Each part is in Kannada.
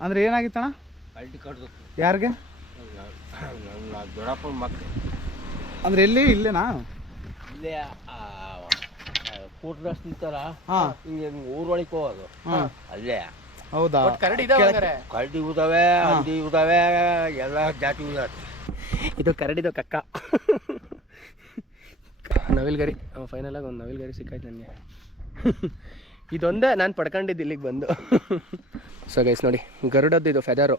ಅಂದ್ರೆ ಏನಾಗಿತ್ತಣ್ಣ? ಕಲ್ಟಿ ಕಡ್ದು ಯಾರಿಗೆ? ದೊಡ್ಡಪ್ಪನ ಮಕ್ಕಳು. ಅಂದ್ರೆ ಎಲ್ಲಿ? ಇಲ್ಲೇನಾ? ಇಲ್ಲೇ ಕೂಟ ನಿಂತಾರ ಹಾ. ಹಿಂಗೆ ಊರೊಳಗೆ ಹೋಗೋದು. ಹಾ. ಅಲ್ಲೇ. ಹೌದಾ? ಕರಡಿ ಕಲ್ಟಿ ಉದಾವೆ ಹಂದಿ ಉದಾವೆ ಎಲ್ಲ ಜಾತಿ ಉದಾವೆ. ಇದು ಕರಡಿದು ಕಕ್ಕ. ನವಿಲ್ಗರಿ ಫೈನಲ್ ಆಗಿ ಒಂದು ನವಿಲ್ಗರಿ ಸಿಕ್ಕಾಯ್ತು ನನಗೆ. ಇದೊಂದೇ ನಾನು ಪಡ್ಕೊಂಡಿದ್ದು ಇಲ್ಲಿಗೆ ಬಂದು. ಸೊ ಗೈಸ್ ನೋಡಿ ಗರುಡದ್ದು ಇದು feather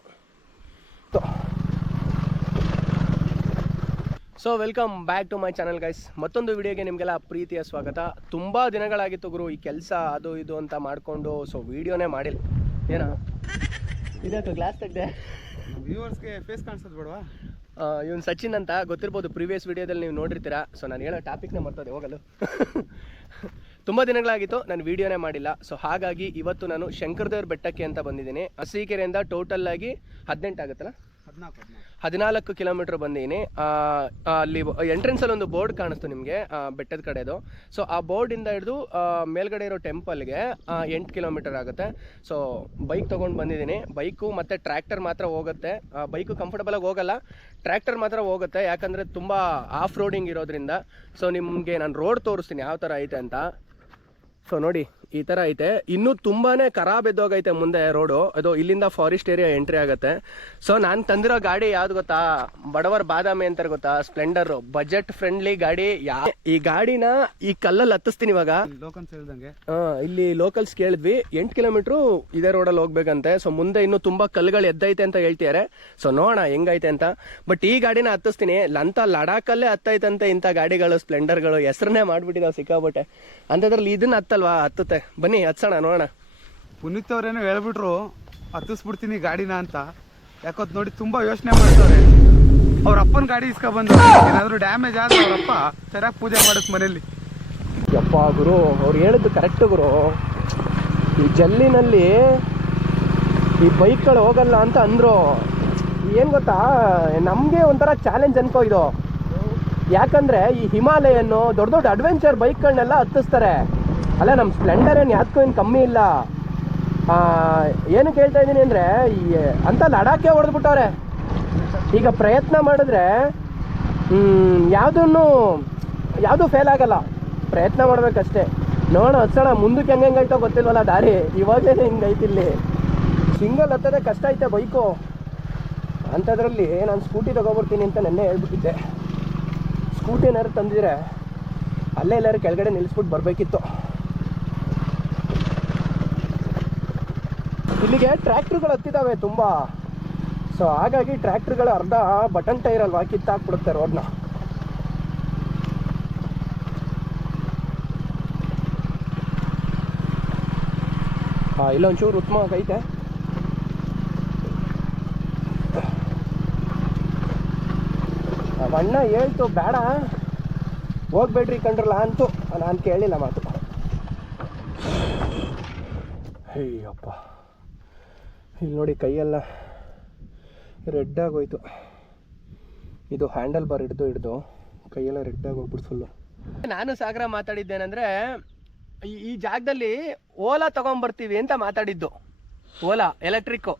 so welcome back to my channel guys ಮತ್ತೊಂದು ವಿಡಿಯೋಗೆ ನಿಮಗೆಲ್ಲ ಪ್ರೀತಿಯ ಸ್ವಾಗತ. ತುಂಬ ದಿನಗಳಾಗಿತ್ತು ಗುರು ಈ ಕೆಲಸ ಅದು ಇದು ಅಂತ ಮಾಡಿಕೊಂಡು. ಸೊ ವಿಡಿಯೋನೇ ಮಾಡಿಲ್ಲ. ಏನೋ? ಇದಕ್ಕೆ ಗ್ಲಾಸ್ ತೆಗ್ದೆ. ವ್ಯೂವರ್ಸ್ಗೆ ಫೇಸ್ ಕಾಣಿಸೋದು ಬೇಡವಾ? ಇವನು ಸಚಿನ್ ಅಂತ ಗೊತ್ತಿರ್ಬೋದು ಪ್ರೀವಿಯಸ್ ವಿಡಿಯೋದಲ್ಲಿ ನೀವು ನೋಡಿರ್ತೀರಾ. ಸೊ ನಾನು ಹೇಳೋ ಟಾಪಿಕ್ನೇ ಮರ್ತದೆ ಹೋಗಲು. ತುಂಬ ದಿನಗಳಾಗಿತ್ತು, ನಾನು ವಿಡಿಯೋನೇ ಮಾಡಿಲ್ಲ. ಸೊ ಹಾಗಾಗಿ ಇವತ್ತು ನಾನು ಶಂಕರದೇವ್ರ ಬೆಟ್ಟಕ್ಕೆ ಅಂತ ಬಂದಿದ್ದೀನಿ. ಹಸೀಕೆರೆಯಿಂದ ಟೋಟಲ್ ಆಗಿ ಹದಿನೆಂಟು ಆಗುತ್ತಲ್ಲ? ಹದಿನಾಲ್ಕು ಕಿಲೋಮೀಟರ್ ಬಂದಿದ್ದೀನಿ. ಅಲ್ಲಿ ಎಂಟ್ರೆನ್ಸಲ್ಲಿ ಒಂದು ಬೋರ್ಡ್ ಕಾಣಿಸ್ತು ನಿಮಗೆ ಬೆಟ್ಟದ ಕಡೆದು. ಸೊ ಆ ಬೋರ್ಡಿಂದ ಹಿಡಿದು ಮೇಲ್ಗಡೆ ಇರೋ ಟೆಂಪಲ್ಗೆ ಎಂಟು ಕಿಲೋಮೀಟರ್ ಆಗುತ್ತೆ. ಸೊ ಬೈಕ್ ತೊಗೊಂಡು ಬಂದಿದ್ದೀನಿ. ಬೈಕು ಮತ್ತು ಟ್ರ್ಯಾಕ್ಟರ್ ಮಾತ್ರ ಹೋಗುತ್ತೆ. ಬೈಕು ಕಂಫರ್ಟಬಲಾಗಿ ಹೋಗಲ್ಲ. ಟ್ರ್ಯಾಕ್ಟರ್ ಮಾತ್ರ ಹೋಗುತ್ತೆ. ಯಾಕಂದರೆ ತುಂಬ ಆಫ್ ರೋಡಿಂಗ್ ಇರೋದ್ರಿಂದ. ಸೊ ನಿಮಗೆ ನಾನು ರೋಡ್ ತೋರಿಸ್ತೀನಿ, ಯಾವ ಥರ ಐತೆ ಅಂತ. ಸೊ ನೋಡಿ ಈ ಥರ ಐತೆ. ಇನ್ನು ತುಂಬಾನೇ ಖರಾಬ್ ಎದ್ದೋಗೈತೆ ಮುಂದೆ ರೋಡು. ಅದು ಇಲ್ಲಿಂದ ಫಾರೆಸ್ಟ್ ಏರಿಯಾ ಎಂಟ್ರಿ ಆಗುತ್ತೆ. ಸೊ ನಾನು ತಂದಿರೋ ಗಾಡಿ ಯಾವ್ದು ಗೊತ್ತಾ? ಬಡವರ್ ಬಾದಾಮಿ ಅಂತಾರೆ ಗೊತ್ತಾ? ಸ್ಪ್ಲೆಂಡರ್ ಬಜೆಟ್ ಫ್ರೆಂಡ್ಲಿ ಗಾಡಿ ಯಾ ಈ ಗಾಡಿನ ಈ ಕಲ್ಲಲ್ಲಿ ಹತ್ತಿಸ್ತೀನಿ ಇವಾಗ. ಇಲ್ಲಿ ಲೋಕಲ್ಸ್ ಕೇಳಿದ್ವಿ. ಎಂಟು ಕಿಲೋಮೀಟ್ರು ಇದೇ ರೋಡಲ್ಲಿ ಹೋಗ್ಬೇಕಂತೆ. ಸೊ ಮುಂದೆ ಇನ್ನು ತುಂಬ ಕಲ್ಲುಗಳು ಎದ್ದೈತೆ ಅಂತ ಹೇಳ್ತಿದ್ದಾರೆ ಸೊ ನೋಡೋಣ ಹೆಂಗೈತೆ ಅಂತ. ಬಟ್ ಈ ಗಾಡಿನ ಹತ್ತಿಸ್ತೀನಿ. ಅಂತ ಲಡಾಖಲ್ಲೇ ಹತ್ತೈತಂತೆ ಇಂಥ ಗಾಡಿಗಳು ಸ್ಪ್ಲೆಂಡರ್ಗಳು ಹೆಸರನ್ನೇ ಮಾಡ್ಬಿಟ್ಟಿದಾವೆ ಸಿಕ್ಕಾಬಟ್ಟೆ ಅಂಥದ್ರಲ್ಲಿ ಇದನ್ನ ಹತ್ತಲ್ವಾ? ಹತ್ತುತ್ತೆ. ಬನ್ನಿ ಹತ್ಸೋಣ ನೋಡೋಣ. ಪುನೀತ್ ಅವ್ರೇನೋ ಹೇಳ್ಬಿಟ್ರು ಹತ್ತಿಸ್ಬಿಡ್ತೀನಿ ಗಾಡಿನ ಅಂತ. ಯಾಕೊತ್ ನೋಡಿ ತುಂಬಾ ಯೋಚನೆ ಮಾಡ್ತಾರೆ. ಅವ್ರ ಅಪ್ಪನ ಗಾಡಿ ಇಸ್ಕೊ ಬಂದು ಏನಾದ್ರು ಡ್ಯಾಮೇಜ್ ಆದ್ರೆ ಅವ್ರಪ್ಪ ಸರಿಯಾಗಿ ಪೂಜೆ ಮಾಡಕ್ ಮನೇಲಿ ಯಪ್ಪ ಗುರು ಅವ್ರು ಹೇಳಿದ್ದು ಕರೆಕ್ಟ್ ಗುರು. ಈ ಜಲ್ಲಿನಲ್ಲಿ ಈ ಬೈಕ್ಗಳು ಹೋಗಲ್ಲ ಅಂತ ಅಂದರು. ಏನು ಗೊತ್ತಾ? ನಮಗೆ ಒಂಥರ ಚಾಲೆಂಜ್ ಅನ್ಕೋ ಇದು. ಯಾಕಂದರೆ ಈ ಹಿಮಾಲಯನ್ನು ದೊಡ್ಡ ದೊಡ್ಡ ಅಡ್ವೆಂಚರ್ ಬೈಕ್ಗಳನ್ನೆಲ್ಲ ಹತ್ತಿಸ್ತಾರೆ. ಅಲ್ಲ ನಮ್ಮ ಸ್ಪ್ಲೆಂಡರ್ ಏನು ಯಾವ್ದಕ್ಕೂ ಏನು ಕಮ್ಮಿ ಇಲ್ಲ. ಏನು ಕೇಳ್ತಾ ಇದ್ದೀನಿ ಅಂದರೆ, ಈ, ಅಂತ ಲಡಾಖೆ ಹೊಡೆದ್ಬಿಟ್ಟವ್ರೆ. ಈಗ ಪ್ರಯತ್ನ ಮಾಡಿದ್ರೆ ಯಾವುದನ್ನು, ಯಾವುದು ಫೇಲ್ ಆಗಲ್ಲ. ಪ್ರಯತ್ನ ಮಾಡಬೇಕಷ್ಟೇ. ನೋಡೋಣ ಹತ್ಸೋಣ ಮುಂದಕ್ಕೆ ಹೆಂಗೆ ಹೆಂಗೈತೋ ಗೊತ್ತಿಲ್ವಲ್ಲ ದಾರಿ. ಇವಾಗಲೇ ಹಿಂಗೈತಿ ಇಲ್ಲಿ? ಸಿಂಗಲ್ ಹತ್ತದೇ ಕಷ್ಟ ಐತೆ ಬೈಕು. ಅಂಥದ್ರಲ್ಲಿ ನಾನು ಸ್ಕೂಟಿ ತೊಗೊಬರ್ತೀನಿ ಅಂತ ನೆನ್ನೆ ಹೇಳ್ಬಿಟ್ಟಿದ್ದೆ. ಸ್ಕೂಟಿ ಏನಾದ್ರು ತಂದಿದ್ರೆ, ಅಲ್ಲೇ ಎಲ್ಲರೂ ಕೆಳಗಡೆ ನಿಲ್ಲಿಸ್ಬಿಟ್ಟು ಬರಬೇಕಿತ್ತು. ಇಲ್ಲಿಗೆ ಟ್ರ್ಯಾಕ್ಟ್ರುಗಳು ಹತ್ತಿದ್ದಾವೆ ತುಂಬ. ಸೊ ಹಾಗಾಗಿ ಟ್ರ್ಯಾಕ್ಟ್ರ್ಗಳು ಅರ್ಧ ಬಟನ್ ಟೈರ್ ಅಲ್ವಾ ಕಿತ್ತಾಕ್ಬಿಡುತ್ತೆ ರೋಡ್ನ. ಹಾಂ ಇಲ್ಲೊಂಚೂರು ಉತ್ತಮ ಆಗೈತೆ ನಮ್ಮ ಅಣ್ಣ ಹೇಳ್ತು, ಬೇಡ, ಹೋಗ್ಬೇಡ್ರಿ ಕಂಡ್ರಲ್ಲ ಅಂತು. ನಾನು ಕೇಳಿಲ್ಲ ಮಾತು. ಅಯ್ಯಪ್ಪ. ಇಲ್ಲಿ ನೋಡಿ ಕೈಯೆಲ್ಲ ರೆಡ್ ಆಗೋಯ್ತು. ಇದು ಹ್ಯಾಂಡಲ್ ಬಾರ್ ಹಿಡ್ದು ಹಿಡ್ದು ಕೈಯೆಲ್ಲ ರೆಡ್ ಆಗೋಗ್ಬಿಟ್ಟು ಫುಲ್ಲು ನಾನು ಸಾಗರ ಮಾತಾಡಿದ್ದೇನೆಂದರೆ ಈ ಈ ಜಾಗದಲ್ಲಿ ಓಲಾ ತಗೊಂಡ್ಬರ್ತೀವಿ ಅಂತ ಮಾತಾಡಿದ್ದು. ಓಲಾ ಎಲೆಕ್ಟ್ರಿಕ್ಕು.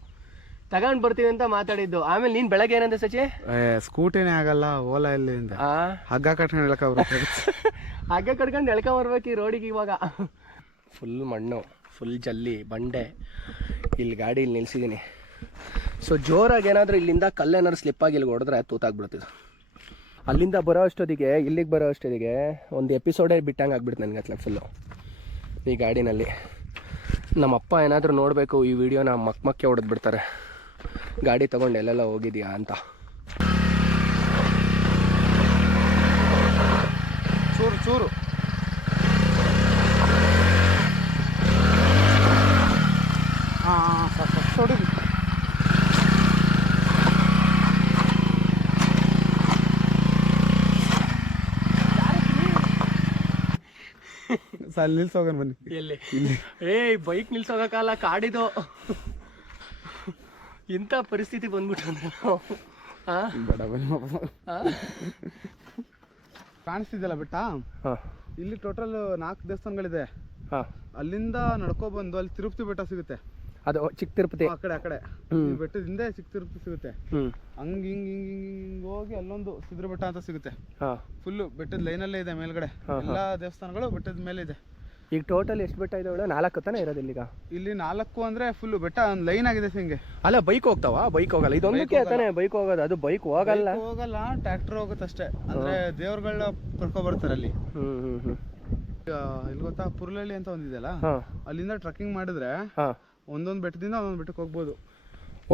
ತಗೊಂಡ್ ಬರ್ತೀವಿ ಅಂತ ಮಾತಾಡಿದ್ದು. ಆಮೇಲೆ ನೀನು ಬೆಳಗ್ಗೆ ಏನಂದ್ರೆ ಸಚಿ ಸ್ಕೂಟಿನೇ ಆಗಲ್ಲ ಓಲಾ ಎಲ್ಲಿಂದ ಆ? ಹಗ್ಗ ಕಟ್ಕೊಂಡು ಎಳ್ಕ ಹಗ್ಗ ಕಟ್ಕೊಂಡು ಎಳ್ಕ ಬರ್ಬೇಕು ಈ ರೋಡಿಗೆ ಇವಾಗ. ಫುಲ್ ಮಣ್ಣು ಫುಲ್ ಜಲ್ಲಿ ಬಂಡೆ. ಇಲ್ಲಿ ಗಾಡಿ ಇಲ್ಲಿ ನಿಲ್ಸಿದ್ದೀನಿ. ಸೊ ಜೋರಾಗಿ ಏನಾದರೂ ಇಲ್ಲಿಂದ ಕಲ್ಲೇನಾದ್ರು ಸ್ಲಿಪ್ ಆಗಿ ಇಲ್ಲಿ ಹೊಡೆದ್ರೆ ತೂತಾಗ್ಬಿಡ್ತಿದ್ದು ಅಲ್ಲಿಂದ ಬರೋ ಅಷ್ಟೊತ್ತಿಗೆ, ಇಲ್ಲಿಗೆ ಬರೋ ಅಷ್ಟೊತ್ತಿಗೆ ಒಂದು ಎಪಿಸೋಡೇ ಬಿಟ್ಟಂಗೆ ಆಗ್ಬಿಡ್ತು ನನಗೆ ಅತ್ಲ ಫುಲ್ಲು ಈ ಗಾಡಿನಲ್ಲಿ. ನಮ್ಮ ಅಪ್ಪ ಏನಾದರೂ ನೋಡಬೇಕು, ಈ ವಿಡಿಯೋನ ಮಕ್ ಮಕ್ಕೆ ಹೊಡೆದು ಬಿಡ್ತಾರೆ. ಗಾಡಿ ತೊಗೊಂಡು ಎಲ್ಲೆಲ್ಲ ಹೋಗಿದೆಯಾ ಅಂತ. ಚೂರು ಚೂರು. ಸರ್ ನಿಲ್ಸೋಗನ್ ಬನ್ನಿ. ಎಲ್ಲಿ? ಏಯ್ ಬೈಕ್ ನಿಲ್ಸೋಗಕ್ಕಲ್ಲ ಕಾಡಿದು. ಇಂಥ ಪರಿಸ್ಥಿತಿ ಬಂದ್ಬಿಟ್ಟು? ಬೇಡ ಬನ್ನಿ. ಕಾಣಿಸ್ತಿದ್ದಲ್ಲ ಬೆಟ್ಟ? ಇಲ್ಲಿ ಟೋಟಲ್ ನಾಲ್ಕು ದೇವಸ್ಥಾನಗಳಿದೆ. ಹಾ. ಅಲ್ಲಿಂದ ನಡ್ಕೊ ಬಂದು ಅಲ್ಲಿ ತಿರುಪತಿ ಬೆಟ್ಟ ಸಿಗುತ್ತೆ. ಅದು ಚಿಕ್ಕ ತಿರುಪತಿ ಆ ಕಡೆ ಆ ಕಡೆ. ಹ್ಮ್. ಈ ಬೆಟ್ಟದ ಹಿಂದೆ ಚಿಕ್ಕ ತಿರುಪತಿ ಸಿಗುತ್ತೆ. ಹ್ಮ್. ಹಂಗ್ ಹಿಂಗ್ ಹಿಂಗ್ ಹಿಂಗ್ ಹಿಂಗ್ ಹಿಂಗ್ ಹೋಗಿ ಅಲ್ಲೊಂದು ಸಿದ್ರ ಬೆಟ್ಟ ಅಂತ ಸಿಗುತ್ತೆ. ಹಾ. ಫುಲ್ಲು ಬೆಟ್ಟದ ಲೈನಲ್ಲೇ ಇದೆ ಮೇಲ್ಗಡೆ. ಎಲ್ಲಾ ದೇವಸ್ಥಾನಗಳು ಬೆಟ್ಟದ ಮೇಲೆ ಇದೆ. ಈಗ ಟೋಟಲ್ ಎಷ್ಟು ಬೆಟ್ಟ ಇದಾವೆ ನಾಲ್ಕು ತಾನೇ ಇರೋದು ಇಲ್ಲಿಗ ಇಲ್ಲಿ ನಾಲ್ಕು ಅಂದ್ರೆ ಫುಲ್ ಬೆಟ್ಟ ಒಂದು ಲೈನ್ ಆಗಿದೆ ಹಿಂಗೆ. ಅಲ್ಲ ಬೈಕ್ ಹೋಗ್ತಾವ? ಬೈಕ್ ಹೋಗಲ್ಲ. ಇದೊಂದಕ್ಕೆ ತಾನೇ ಬೈಕ್ ಹೋಗೋದು. ಅದು ಬೈಕ್ ಹೋಗಲ್ಲ. ಹೋಗಲ್ಲ ಟ್ರ್ಯಾಕ್ಟರ್ ಹೋಗುತ್ತೆ ಅಷ್ಟೇ. ಅಂದ್ರೆ ದೇವ್ರಗಳನ್ನ ಕರ್ಕೊ ಬರ್ತಾರೆ ಅಲ್ಲಿ. ಹ್ಮ್ ಹ್ಮ್ ಹ್ಮ್. ಇಲ್ಲಿ ಗೊತ್ತಾ ಪುರ್ಲಳ್ಳಿ ಅಂತ ಒಂದಿದೆಯಲ್ಲ ಅಲ್ಲಿಂದ ಟ್ರಕ್ಕಿಂಗ್ ಮಾಡಿದ್ರೆ ಒಂದೊಂದು ಬೆಟ್ಟದಿಂದ ಒಂದೊಂದು ಬೆಟ್ಟಕ್ಕೆ ಹೋಗ್ಬೋದು.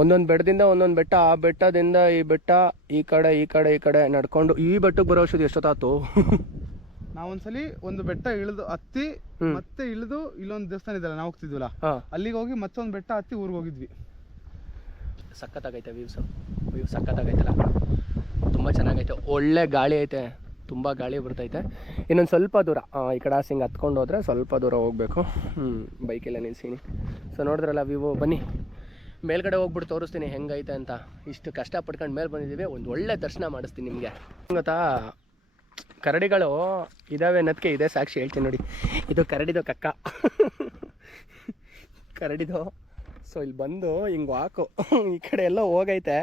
ಒಂದೊಂದು ಬೆಟ್ಟದಿಂದ ಒಂದೊಂದು ಬೆಟ್ಟ ಆ ಬೆಟ್ಟದಿಂದ ಈ ಬೆಟ್ಟ ಈ ಕಡೆ ಈ ಕಡೆ ಈ ಕಡೆ ನಡ್ಕೊಂಡು ಈ ಬೆಟ್ಟಕ್ಕೆ ಬರೋ ಔಷಧಿ ಎಷ್ಟೊತ್ತಾತು ನಾವೊಂದ್ಸಲಿ ಒಂದು ಬೆಟ್ಟ ಇಳಿದು ಹತ್ತಿ ಮತ್ತೆ ಇಳಿದು ಇಲ್ಲೊಂದು ದೇವಸ್ಥಾನ ಇದೆಯಲ್ಲ ನಾವು ಹೋಗ್ತಿದ್ವಲ್ಲ ಅಲ್ಲಿಗೆ ಹೋಗಿ ಮತ್ತೊಂದು ಬೆಟ್ಟ ಹತ್ತಿ ಊರಿಗೆ ಹೋಗಿದ್ವಿ. ಸಖತ್ತಾಗೈತೆ ವ್ಯೂಸು ವ್ಯೂ ಸಖತ್ತಾಗೈತಲ್ಲ. ತುಂಬ ಚೆನ್ನಾಗೈತೆ. ಒಳ್ಳೆ ಗಾಳಿ ಐತೆ. ತುಂಬ ಗಾಳಿ ಬರ್ತೈತೆ. ಇನ್ನೊಂದು ಸ್ವಲ್ಪ ದೂರ ಈ ಕಡೆ ಹಿಂಗೆ ಹತ್ಕೊಂಡು ಹೋದರೆ ಸ್ವಲ್ಪ ದೂರ ಹೋಗಬೇಕು. ಹ್ಞೂ ಬೈಕೆಲ್ಲ ನಿಲ್ಸೀನಿ. ಸೊ ನೋಡಿದ್ರಲ್ಲ ವಿವೋ ಬನ್ನಿ. ಮೇಲ್ಗಡೆ ಹೋಗ್ಬಿಟ್ಟು ತೋರಿಸ್ತೀನಿ ಹೆಂಗೈತೆ ಅಂತ. ಇಷ್ಟು ಕಷ್ಟ ಪಡ್ಕೊಂಡು ಮೇಲೆ ಬಂದಿದ್ದೀವಿ ಒಂದು ಒಳ್ಳೆ ದರ್ಶನ ಮಾಡಿಸ್ತೀನಿ ನಿಮಗೆ. ಗೊತ್ತಾ? ಕರಡಿಗಳು ಇದಾವೆ ಅನ್ನೋದಕ್ಕೆ ಇದೆ ಸಾಕ್ಷಿ ಹೇಳ್ತೀನಿ ನೋಡಿ. ಇದು ಕರಡಿದು ಕಕ್ಕ. ಕರಡಿದು. ಸೊ ಇಲ್ಲಿ ಬಂದು ಹಿಂಗೆ ವಾಕು ಈ ಕಡೆ ಎಲ್ಲ ಹೋಗೈತೆ.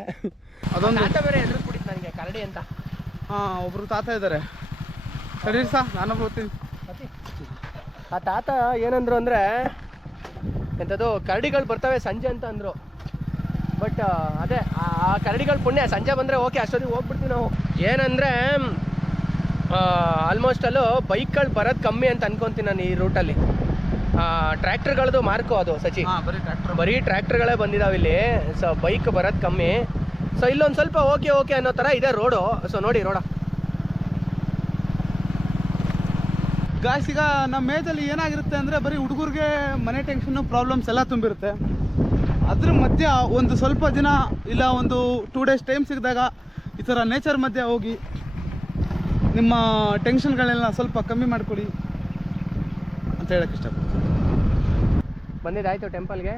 ಅದೊಂದು ಬೇರೆ ಎದುರು ಕುಡಿತು ನನಗೆ ಕರಡಿ ಅಂತ. ಹಾ ಒಬ್ರು ತಾತ ಇದ್ದಾರೆ ಸರಿ ಸಾ ಆ ತಾತ ಏನಂದ್ರು ಅಂದರೆ ಎಂಥದ್ದು ಕರಡಿಗಳು ಬರ್ತವೆ ಸಂಜೆ ಅಂತ ಅಂದರು. ಬಟ್ ಅದೇ ಆ ಕರಡಿಗಳು ಪುಣ್ಯ ಸಂಜೆ ಬಂದರೆ ಓಕೆ ಅಷ್ಟೊತ್ತಿಗೆ ಹೋಗ್ಬಿಡ್ತೀವಿ ನಾವು. ಏನಂದರೆ ಆಲ್ಮೋಸ್ಟ್ ಅಲ್ಲೂ ಬೈಕ್ಗಳು ಬರೋದು ಕಮ್ಮಿ ಅಂತ ಅನ್ಕೊತೀನಿ ನಾನು ಈ ರೂಟಲ್ಲಿ ಟ್ರ್ಯಾಕ್ಟರ್ಗಳದ್ದು ಮಾರ್ಕು ಅದು ಸಚಿ. ಹಾ ಬರೀ ಟ್ರ್ಯಾಕ್ಟರ್ ಬರೀ ಟ್ರ್ಯಾಕ್ಟರ್ಗಳೇ ಬಂದಿದಾವೆ ಇಲ್ಲಿ. ಸೊ ಬೈಕ್ ಬರೋದು ಕಮ್ಮಿ. ಸೊ ಇಲ್ಲೊಂದು ಸ್ವಲ್ಪ ಓಕೆ ಓಕೆ ಅನ್ನೋ ಥರ ಇದೆ ರೋಡು ಸೊ ನೋಡಿ ರೋಡ ಗಾಯ್ಸ್ ಈಗ ನಮ್ಮ ಮೇಜಲ್ಲಿ ಏನಾಗಿರುತ್ತೆ ಅಂದರೆ ಬರೀ ಹುಡುಗರಿಗೆ ಮನೆ ಟೆನ್ಷನ್ನು ಪ್ರಾಬ್ಲಮ್ಸ್ ಎಲ್ಲ ತುಂಬಿರುತ್ತೆ. ಅದ್ರ ಮಧ್ಯ ಒಂದು ಸ್ವಲ್ಪ ದಿನ ಇಲ್ಲ ಒಂದು ಟೂ ಡೇಸ್ ಟೈಮ್ ಸಿಕ್ಕಿದಾಗ ಈ ಥರ ನೇಚರ್ ಮಧ್ಯೆ ಹೋಗಿ ನಿಮ್ಮ ಟೆನ್ಷನ್ಗಳನ್ನೆಲ್ಲ ಸ್ವಲ್ಪ ಕಮ್ಮಿ ಮಾಡಿಕೊಡಿ ಅಂತ ಹೇಳಕ್ಕೆ ಇಷ್ಟಪಡ್ತೀನಿ. ಬಂದಿದ್ದಾಯ್ತು ಟೆಂಪಲ್ಗೆ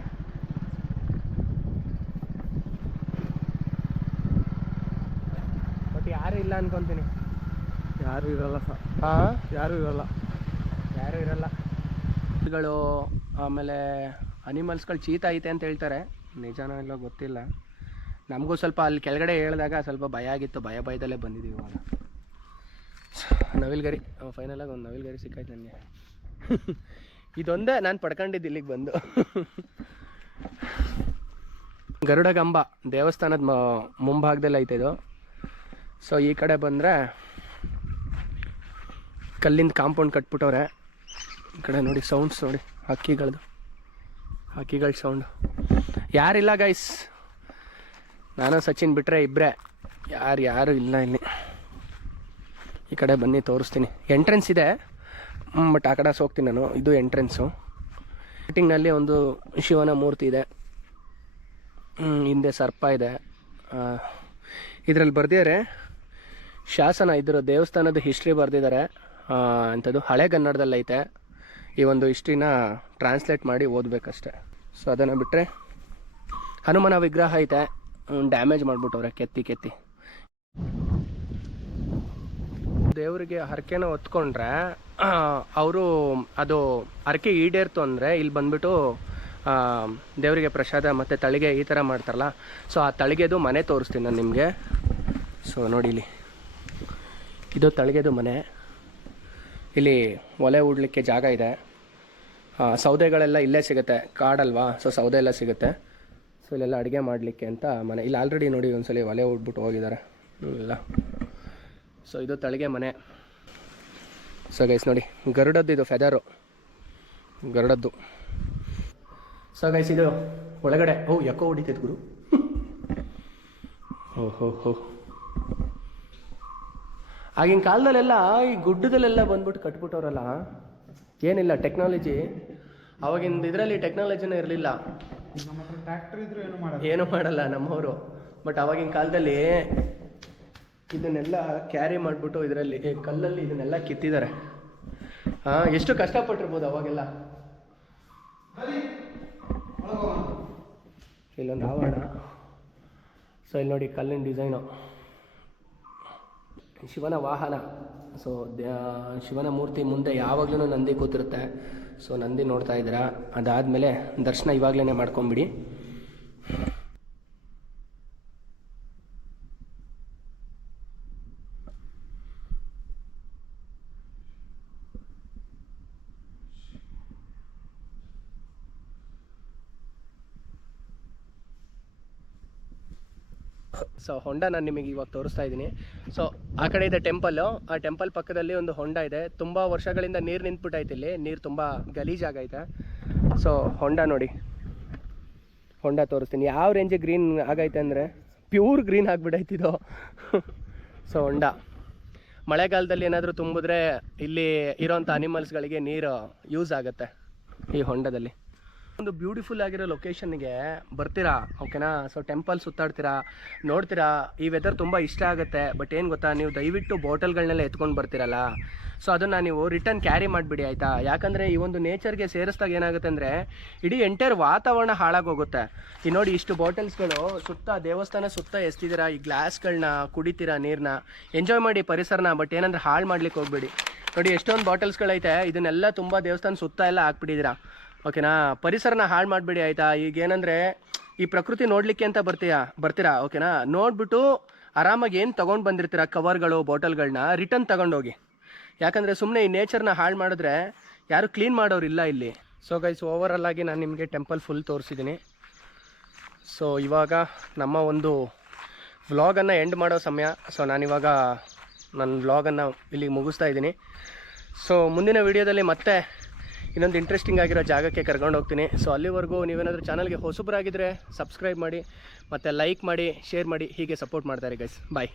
ಬಟ್ ಯಾರು ಇಲ್ಲ ಅನ್ಕೊಂತೀನಿ. ಯಾರು ಇರಲ್ಲ ಸರ್. ಹಾಂ? ಯಾರು ಇರಲ್ಲ. ಯಾರು ಇರಲ್ಲ. ಗಳು ಆಮೇಲೆ ಅನಿಮಲ್ಸ್ಗಳು ಚೀತ ಐತೆ ಅಂತ ಹೇಳ್ತಾರೆ. ನಿಜನೋ ಇಲ್ಲೋ ಗೊತ್ತಿಲ್ಲ. ನಮಗೂ ಸ್ವಲ್ಪ ಅಲ್ಲಿ ಕೆಳಗಡೆ ಹೇಳಿದಾಗ ಸ್ವಲ್ಪ ಭಯ ಆಗಿತ್ತು. ಭಯ ಭಯದಲ್ಲೇ ಬಂದಿದ್ದೀವಿ ಇವಾಗ. ನವಿಲ್ಗರಿ ಫೈನಲಾಗಿ ಒಂದು ನವಿಲ್ಗರಿ ಸಿಕ್ಕಾಯ್ತು ನನಗೆ. ಇದೊಂದೇ ನಾನು ಪಡ್ಕೊಂಡಿದ್ದು ಇಲ್ಲಿಗೆ ಬಂದು. ಗರುಡಗಂಬ ದೇವಸ್ಥಾನದ ಮುಂಭಾಗದಲ್ಲಿ ಐತೆ ಇದು. ಸೊ ಈ ಕಡೆ ಬಂದರೆ ಕಲ್ಲಿಂದ ಕಾಂಪೌಂಡ್ ಕಟ್ಬಿಟ್ಟವ್ರೆ. ಈ ಕಡೆ ನೋಡಿ ಸೌಂಡ್ಸ್ ನೋಡಿ ಹಕ್ಕಿಗಳದು ಹಕ್ಕಿಗಳ ಸೌಂಡು ಯಾರಿಲ್ಲ ಗೈಸ್ ನಾನು, ಸಚಿನ್ ಬಿಟ್ಟರೆ ಇಬ್ಬರೇ ಯಾರು ಯಾರು ಇಲ್ಲ ಇಲ್ಲಿ. ಈ ಕಡೆ ಬನ್ನಿ, ತೋರಿಸ್ತೀನಿ. ಎಂಟ್ರೆನ್ಸ್ ಇದೆ. ಬಟ್ ಆ ಕಡೆ ಹೋಗ್ತೀನಿ ನಾನು. ಇದು ಎಂಟ್ರೆನ್ಸು ನಲ್ಲಿ ಒಂದು ಶಿವನ ಮೂರ್ತಿ ಇದೆ. ಹಿಂದೆ ಸರ್ಪ ಇದೆ. ಇದರಲ್ಲಿ ಬರ್ದಿದ್ದಾರೆ ಶಾಸನ, ಇದ್ರ ದೇವಸ್ಥಾನದ ಹಿಸ್ಟ್ರಿ ಬರೆದಿದ್ದಾರೆ ಅಂಥದ್ದು ಹಳೆ ಐತೆ ಈ ಒಂದು ಹಿಸ್ಟ್ರಿನ ಟ್ರಾನ್ಸ್ಲೇಟ್ ಮಾಡಿ ಓದಬೇಕಷ್ಟೆ. ಸೊ ಅದನ್ನು ಬಿಟ್ಟರೆ ಹನುಮನ ವಿಗ್ರಹ ಐತೆ. ಡ್ಯಾಮೇಜ್ ಮಾಡಿಬಿಟ್ಟವ್ರೆ ಕೆತ್ತಿ ಕೆತ್ತಿ. ದೇವರಿಗೆ ಹರಕೆನ ಹೊತ್ಕೊಂಡ್ರೆ ಅವರು ಅದು ಹರಕೆ ಈಡೇರ್ತು ಅಂದರೆ ಇಲ್ಲಿ ಬಂದ್ಬಿಟ್ಟು ದೇವರಿಗೆ ಪ್ರಸಾದ ಮತ್ತು ತಳಿಗೆ ಈ ಥರ ಮಾಡ್ತಾರಲ್ಲ. ಸೊ ಆ ತಳಿಗೆದು ಮನೆ ತೋರಿಸ್ತೀನಿ ನಾನು ನಿಮಗೆ. ಸೊ ನೋಡಿಲಿ ಇದು ತಳಿಗೆದು ಮನೆ. ಇಲ್ಲಿ ಒಲೆ ಉಡ್ಲಿಕ್ಕೆ ಜಾಗ ಇದೆ. ಸೌದೆಗಳೆಲ್ಲ ಇಲ್ಲೇ ಸಿಗುತ್ತೆ. ಕಾಡಲ್ವಾ? ಸೊ ಸೌದೆ ಎಲ್ಲ ಸಿಗುತ್ತೆ. ಸೊ ಇಲ್ಲೆಲ್ಲ ಅಡುಗೆ ಮಾಡಲಿಕ್ಕೆ ಅಂತ ಮನೆ. ಇಲ್ಲಿ ಆಲ್ರೆಡಿ ನೋಡಿ ಒಂದ್ಸಲಿ ಒಲೆ ಉಡ್ಬಿಟ್ಟು ಹೋಗಿದ್ದಾರೆ. ಇಲ್ಲ ಸೊ ಇದು ತಳಗೆ ಮನೆ. ಸೊ ಗೈಸ್ ನೋಡಿ. ಗರುಡದ್ದು ಇದು ಫೆದರು ಗರುಡದ್ದು. ಸೊ ಗೈಸ್ ಇದು ಒಳಗಡೆ. ಓ, ಯಾಕೋ ಹೊಡಿತೈತೆ ಗುರು. ಹೋ ಹೋ ಹೋ. ಆಗಿನ ಕಾಲದಲ್ಲೆಲ್ಲ ಈ ಗುಡ್ಡದಲ್ಲೆಲ್ಲ ಬಂದ್ಬಿಟ್ಟು ಕಟ್ಬಿಟ್ಟವ್ರಲ್ಲ, ಏನಿಲ್ಲ ಟೆಕ್ನಾಲಜಿ ಅವಾಗಿಂದ ಇದರಲ್ಲಿ ಟೆಕ್ನಾಲಜಿನೇ ಇರಲಿಲ್ಲ. ಏನು ಮಾಡಲ್ಲ ನಮ್ಮವರು. ಬಟ್ ಅವಾಗಿನ ಕಾಲದಲ್ಲಿ ಇದನ್ನೆಲ್ಲ ಕ್ಯಾರಿ ಮಾಡಿಬಿಟ್ಟು ಇದರಲ್ಲಿ ಕಲ್ಲಲ್ಲಿ ಇದನ್ನೆಲ್ಲ ಕಿತ್ತಿದ್ದಾರೆ. ಹಾಂ ಎಷ್ಟು ಕಷ್ಟಪಟ್ಟಿರ್ಬೋದು ಅವಾಗೆಲ್ಲ. ಇಲ್ಲೊಂದು ಆವರಣ. ಸೊ ಇಲ್ಲಿ ನೋಡಿ ಕಲ್ಲಿನ ಡಿಸೈನು ಶಿವನ ವಾಹನ. ಸೊ ಶಿವನ ಮೂರ್ತಿ ಮುಂದೆ ಯಾವಾಗಲೂ ನಂದಿ ಕೂತಿರುತ್ತೆ. ಸೊ ನಂದಿ ನೋಡ್ತಾ ಇದ್ದೀರಾ? ಅದಾದಮೇಲೆ ದರ್ಶನ ಇವಾಗಲೇ ಮಾಡ್ಕೊಂಬಿಡಿ. ಸೊ ಹೊಂಡ ನಾನು ನಿಮಗೆ ಇವಾಗ ತೋರಿಸ್ತಾ ಇದ್ದೀನಿ. ಸೊ ಆ ಕಡೆ ಇದೆ ಟೆಂಪಲ್ಲು ಆ ಟೆಂಪಲ್ ಪಕ್ಕದಲ್ಲಿ ಒಂದು ಹೊಂಡ ಇದೆ. ತುಂಬ ವರ್ಷಗಳಿಂದ ನೀರು ನಿಂತ್ಬಿಟ್ಟೈತೆ ಇಲ್ಲಿ. ನೀರು ತುಂಬ ಗಲೀಜಾಗೈತೆ ಸೊ ಹೊಂಡ ನೋಡಿ. ಹೊಂಡ ತೋರಿಸ್ತೀನಿ. ಯಾವ ರೇಂಜಿಗೆ ಗ್ರೀನ್ ಆಗೈತೆ ಅಂದರೆ ಪ್ಯೂರ್ ಗ್ರೀನ್ ಆಗಿಬಿಡೈತಿದು ಸೊ ಹೊಂಡ ಮಳೆಗಾಲದಲ್ಲಿ ಏನಾದರೂ ತುಂಬಿದ್ರೆ ಇಲ್ಲಿ ಇರೋಂಥ ಅನಿಮಲ್ಸ್ಗಳಿಗೆ ನೀರು ಯೂಸ್ ಆಗುತ್ತೆ ಈ ಹೊಂಡದಲ್ಲಿ ಒಂದು ಬ್ಯೂಟಿಫುಲ್ ಆಗಿರೋ ಲೊಕೇಶನ್ಗೆ ಬರ್ತೀರಾ? ಓಕೆನಾ ಸೊ ಟೆಂಪಲ್ ಸುತ್ತಾಡ್ತೀರಾ? ನೋಡ್ತೀರಾ? ಈ ವೆದರ್ ತುಂಬ ಇಷ್ಟ ಆಗುತ್ತೆ. ಬಟ್ ಏನು ಗೊತ್ತಾ? ನೀವು ದಯವಿಟ್ಟು ಬಾಟಲ್ಗಳನ್ನೆಲ್ಲ ಎತ್ಕೊಂಡು ಬರ್ತೀರಲ್ಲ. ಸೊ ಅದನ್ನು ನೀವು ರಿಟರ್ನ್ ಕ್ಯಾರಿ ಮಾಡಿಬಿಡಿ, ಆಯಿತಾ? ಯಾಕಂದರೆ ಈ ಒಂದು ನೇಚರ್ಗೆ ಸೇರಿಸಿದಾಗ ಏನಾಗುತ್ತೆ ಅಂದರೆ, ಇಡೀ ಎಂಟೈರ್ ವಾತಾವರಣ ಹಾಳಾಗೋಗುತ್ತೆ. ಈ ನೋಡಿ ಇಷ್ಟು ಬಾಟಲ್ಸ್ಗಳು ಸುತ್ತ, ದೇವಸ್ಥಾನ ಸುತ್ತ ಎಸ್ತಿದ್ದೀರಾ? ಈ ಗ್ಲಾಸ್ಗಳನ್ನ ಕುಡಿತೀರಾ ನೀರನ್ನ ಎಂಜಾಯ್ ಮಾಡಿ ಪರಿಸರನ ಬಟ್ ಏನಂದ್ರೆ ಹಾಳು ಮಾಡ್ಲಿಕ್ಕೆ ಹೋಗ್ಬೇಡಿ. ನೋಡಿ, ಎಷ್ಟೊಂದು ಬಾಟಲ್ಸ್ಗಳೈತೆ ಇದನ್ನೆಲ್ಲ ತುಂಬ ದೇವಸ್ಥಾನ ಸುತ್ತ ಎಲ್ಲ ಹಾಕ್ಬಿಟ್ಟಿದ್ದೀರಾ. ಓಕೆನಾ? ಪರಿಸರನ ಹಾಳು ಮಾಡಬೇಡಿ ಆಯಿತಾ? ಈಗ ಏನಂದರೆ, ಈ ಪ್ರಕೃತಿ ನೋಡಲಿಕ್ಕೆ ಅಂತ ಬರ್ತೀಯಾ? ಬರ್ತೀರಾ? ಓಕೆನಾ? ನೋಡ್ಬಿಟ್ಟು ಆರಾಮಾಗಿ ಏನು ತೊಗೊಂಡು ಬಂದಿರ್ತೀರಾ ಕವರ್ಗಳು ಬಾಟಲ್ಗಳನ್ನ ರಿಟರ್ನ್ ತಗೊಂಡೋಗಿ. ಯಾಕಂದರೆ ಸುಮ್ಮನೆ ಈ ನೇಚರ್ನ ಹಾಳು ಮಾಡಿದ್ರೆ ಯಾರು ಕ್ಲೀನ್ ಮಾಡೋರು ಇಲ್ಲ ಇಲ್ಲಿ. ಸೊ ಗೈಸ್ ಓವರಲ್ ಆಗಿ ನಾನು ನಿಮಗೆ ಟೆಂಪಲ್ ಫುಲ್ ತೋರಿಸಿದ್ದೀನಿ ಸೊ ಇವಾಗ ನಮ್ಮ ಒಂದು ವ್ಲಾಗನ್ನು ಎಂಡ್ ಮಾಡೋ ಸಮಯ. ಸೊ ನಾನಿವಾಗ ನನ್ನ ವ್ಲಾಗನ್ನು ಇಲ್ಲಿಗೆ ಮುಗಿಸ್ತಾ ಇದ್ದೀನಿ. ಸೊ ಮುಂದಿನ ವಿಡಿಯೋದಲ್ಲಿ ಮತ್ತೆ ಇನ್ನೊಂದು ಇಂಟ್ರೆಸ್ಟಿಂಗ್ ಆಗಿರೋ ಜಾಗಕ್ಕೆ ಕರ್ಕೊಂಡು ಹೋಗ್ತೀನಿ. ಸೊ ಅಲ್ಲಿವರೆಗೂ ನೀವೇನಾದರೂ ಚಾನಲ್ಗೆ ಹೊಸಬ್ರಾಗಿದ್ದರೆ ಸಬ್ಸ್ಕ್ರೈಬ್ ಮಾಡಿ, ಮತ್ತು ಲೈಕ್ ಮಾಡಿ ಶೇರ್ ಮಾಡಿ, ಹೀಗೆ ಸಪೋರ್ಟ್ ಮಾಡ್ತಾರೆ ಗೈಸ್ ಬಾಯ್